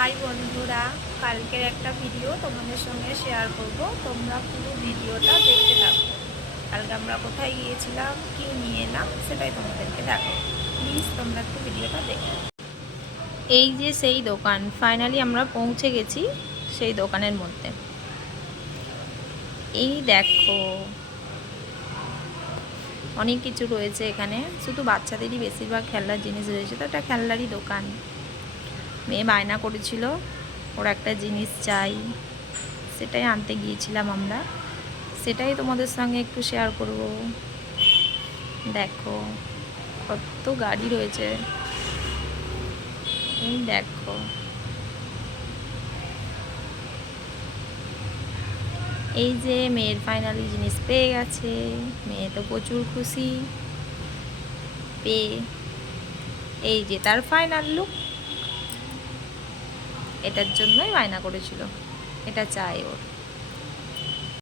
High বন্ধুরা, কালকের একটা ভিডিও তোমাদের সঙ্গে শেয়ার করব। তোমরা পুরো ভিডিওটা দেখতে থাকো। কালকে আমরা কোথায় গিয়েছিলাম, কি নিয়ে এলাম, সেটাই তোমাদেরকে দেখো। প্লিজ তোমরা একটু ভিডিওটা দেখো। এই যে সেই দোকান, ফাইনালি আমরা পৌঁছে গেছি সেই দোকানের মধ্যে। এই দেখো, অনেক কিছু রয়েছে এখানে, শুধু বাচ্চাদেরই বেশিরভাগ খেলনার জিনিস রয়েছে। তো এটা খেলনারই দোকান। মেয়ে বায়না করেছিল ওর একটা জিনিস চাই, সেটাই আনতে গিয়েছিলাম আমরা। সেটাই তোমাদের সঙ্গে একটু শেয়ার করব। দেখো কত গাড়ি রয়েছে, এই দেখো। এই যে মেয়ের ফাইনালি জিনিস পেয়ে গেছে, মেয়ে তো প্রচুর খুশি পেয়ে। এই যে তার ফাইনাল লুক, এটার জন্যই বায়না করেছিল, এটা চাই ওর।